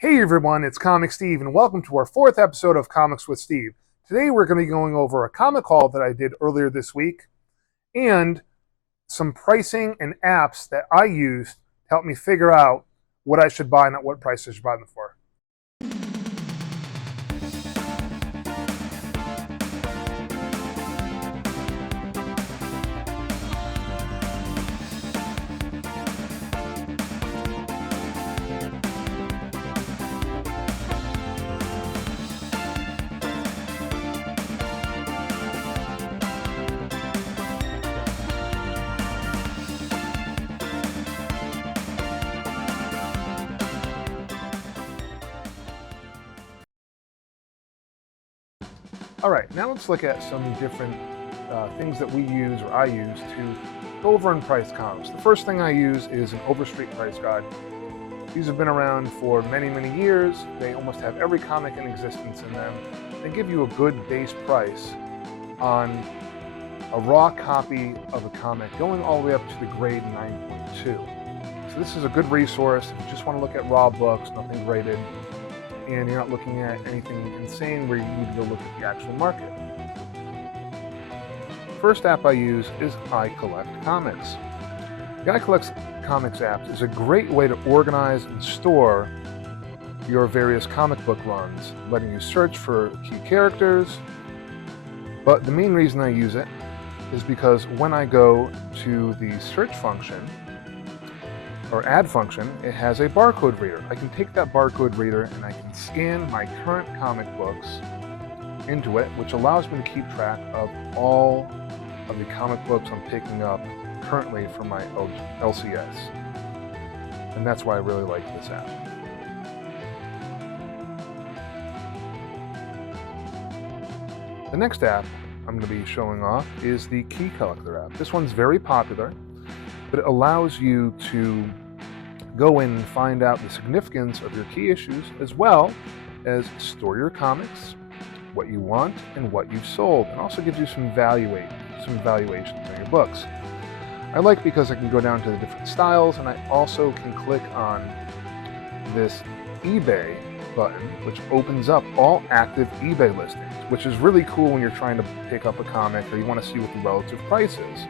Hey everyone, it's Comic Steve, and welcome to our fourth episode of Comics with Steve. Today we're going to be going over a comic haul that I did earlier this week and some pricing and apps that I used to help me figure out what I should buy and at what price I should buy them for. All right, now let's look at some different things that we use or I use to go over and price comics. The first thing I use is an Overstreet price guide. These have been around for many, many years. They almost have every comic in existence in them. They give you a good base price on a raw copy of a comic going all the way up to the grade 9.2. So this is a good resource if you just want to look at raw books, nothing graded, and you're not looking at anything insane where you need to go look at the actual market. The first app I use is iCollect Comics. The iCollect Comics app is a great way to organize and store your various comic book runs, letting you search for key characters. But the main reason I use it is because when I go to the search function or add function, it has a barcode reader. I can take that barcode reader and I can scan my current comic books into it, which allows me to keep track of all of the comic books I'm picking up currently for my LCS. And that's why I really like this app. The next app I'm going to be showing off is the Key Collector app. This one's very popular, but it allows you to go in and find out the significance of your key issues, as well as store your comics, what you want, and what you've sold, and also gives you some valuations on your books. I like because I can go down to the different styles, and I also can click on this eBay button, which opens up all active eBay listings, which is really cool when you're trying to pick up a comic or you want to see what the relative price is.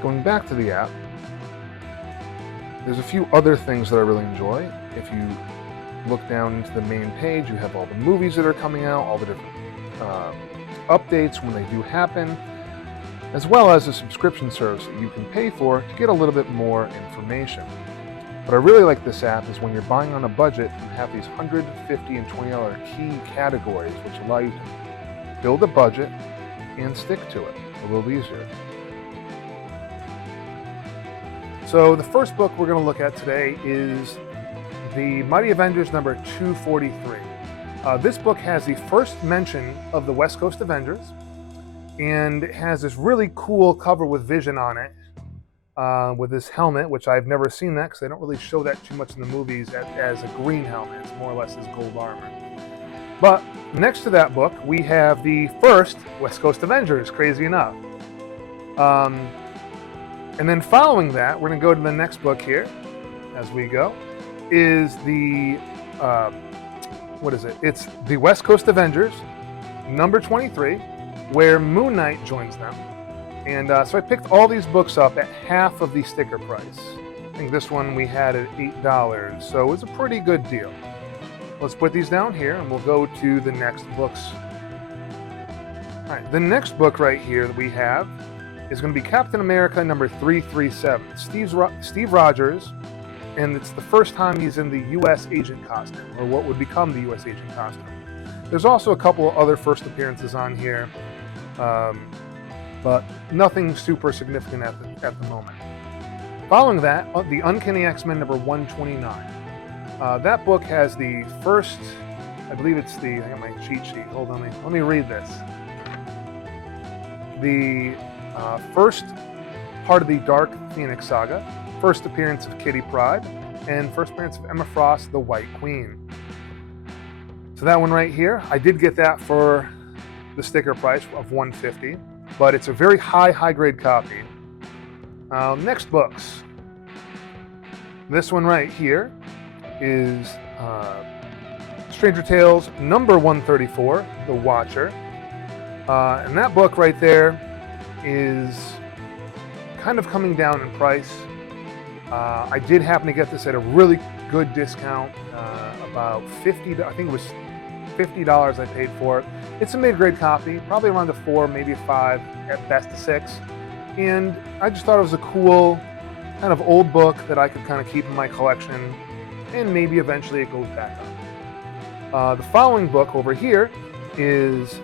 Going back to the app, there's a few other things that I really enjoy. If you look down into the main page, you have all the movies that are coming out, all the different updates when they do happen, as well as a subscription service that you can pay for to get a little bit more information. What I really like this app is when you're buying on a budget, you have these $100, $50, and $20 key categories, which allow you to build a budget and stick to it a little easier. So the first book we're going to look at today is The Mighty Avengers number 243. This book has the first mention of the West Coast Avengers, and it has this really cool cover with Vision on it, with this helmet, which I've never seen that because they don't really show that too much in the movies as a green helmet. It's more or less as gold armor. But next to that book, we have the first West Coast Avengers, crazy enough. And then following that, we're going to go to the next book here, as we go, is the, what is it? It's the West Coast Avengers, number 23, where Moon Knight joins them. And so I picked all these books up at half of the sticker price. I think this one we had at $8, so it was a pretty good deal. Let's put these down here, and we'll go to the next books. All right, the next book right here that we have is going to be Captain America number 337. Steve Rogers, and it's the first time he's in the U.S. agent costume, or what would become the U.S. agent costume. There's also a couple of other first appearances on here, but nothing super significant at the moment. Following that, the Uncanny X-Men number 129. That book has the first, I believe it's the, I got my cheat sheet, hold on, let me read this. The first part of the Dark Phoenix saga, first appearance of Kitty Pryde, and first appearance of Emma Frost, the White Queen. So that one right here, I did get that for the sticker price of $150, but it's a very high grade copy. Next books. This one right here is Stranger Tales number 134, The Watcher. And that book right there is kind of coming down in price. I did happen to get this at a really good discount, about $50. I think it was $50 I paid for it. It's a mid-grade copy, probably around a 4, maybe a 5, at best a 6. And I just thought it was a cool kind of old book that I could kind of keep in my collection, and maybe eventually it goes back up. The following book over here is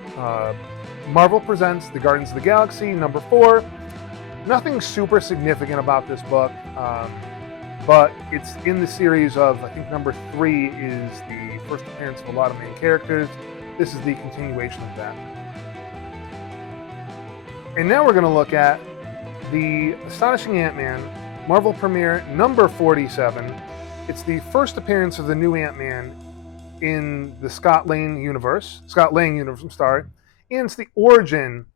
Marvel Presents The Guardians of the Galaxy, number 4. Nothing super significant about this book, but it's in the series of, I think number 3 is the first appearance of a lot of main characters. This is the continuation of that. And now we're going to look at the Astonishing Ant-Man Marvel Premiere number 47. It's the first appearance of the new Ant-Man in the Scott Lang universe, I'm sorry, and it's the origin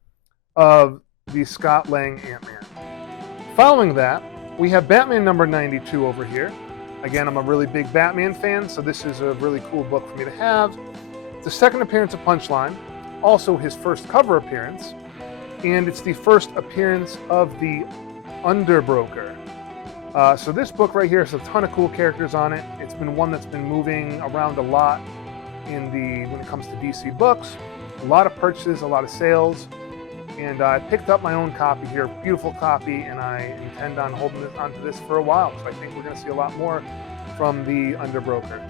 of the Scott Lang Ant-Man. Following that, we have Batman number 92 over here. Again, I'm a really big Batman fan, so this is a really cool book for me to have. It's the second appearance of Punchline, also his first cover appearance, and it's the first appearance of the Underbroker. So this book right here has a ton of cool characters on it. It's been one that's been moving around a lot when it comes to DC books. A lot of purchases, a lot of sales, and I picked up my own copy here, beautiful copy, and I intend on holding onto this for a while. So I think we're going to see a lot more from the Underbroker.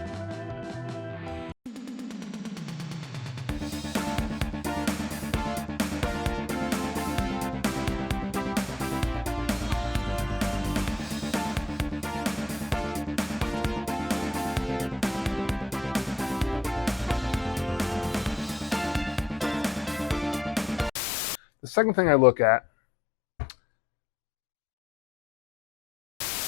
The second thing I look at